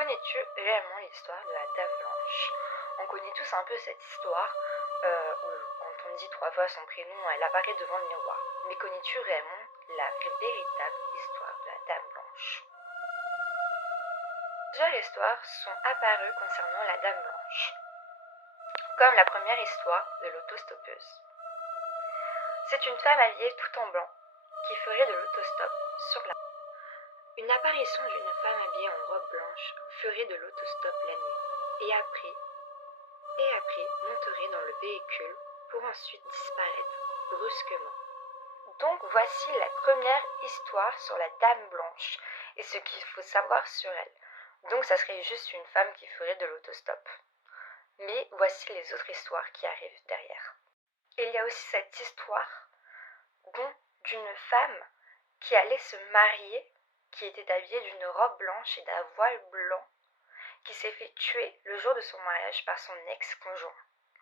Connais-tu réellement l'histoire de la Dame Blanche? On connaît tous un peu cette histoire où quand on dit 3 fois son prénom, elle apparaît devant le miroir. Mais connais-tu réellement la véritable histoire de la Dame Blanche? Plusieurs histoires sont apparues concernant la Dame Blanche, comme la première histoire de l'autostoppeuse. C'est une femme habillée tout en blanc qui ferait de l'autostop sur la. Une apparition d'une femme habillée en robe blanche ferait de l'autostop la nuit et après monterait dans le véhicule pour ensuite disparaître brusquement. Donc voici la première histoire sur la Dame Blanche et ce qu'il faut savoir sur elle. Donc ça serait juste une femme qui ferait de l'autostop. Mais voici les autres histoires qui arrivent derrière. Il y a aussi cette histoire d'une femme qui allait se marier, qui était habillée d'une robe blanche et d'un voile blanc, qui s'est fait tuer le jour de son mariage par son ex-conjoint.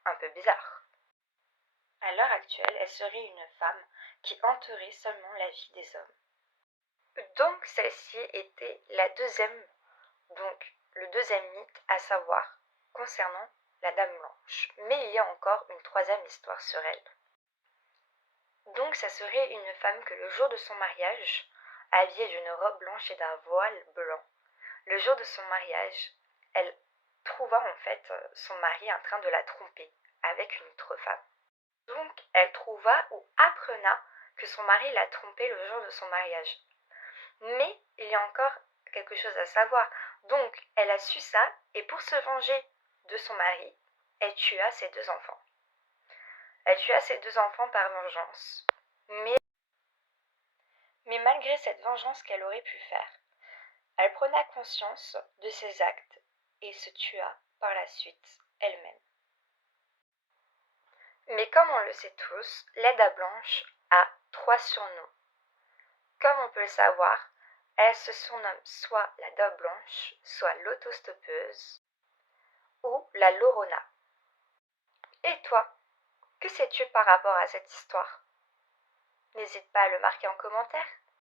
Un peu bizarre. À l'heure actuelle, elle serait une femme qui hanterait seulement la vie des hommes. Donc celle-ci était le deuxième mythe à savoir concernant la Dame Blanche. Mais il y a encore une troisième histoire sur elle. Donc ça serait une femme que le jour de son mariage, habillée d'une robe blanche et d'un voile blanc, le jour de son mariage, elle trouva en fait son mari en train de la tromper avec une autre femme. Donc elle trouva ou apprena que son mari l'a trompée le jour de son mariage. Mais il y a encore quelque chose à savoir. Donc elle a su ça et pour se venger de son mari, elle tua ses 2 enfants. Elle tua ses 2 enfants par vengeance. Mais malgré cette vengeance qu'elle aurait pu faire, elle prena conscience de ses actes et se tua par la suite elle-même. Mais comme on le sait tous, la Dame Blanche a 3 surnoms. Comme on peut le savoir, elle se surnomme soit la Dame Blanche, soit l'autostoppeuse ou la Llorona. Et toi, que sais-tu par rapport à cette histoire? N'hésite pas à le marquer en commentaire.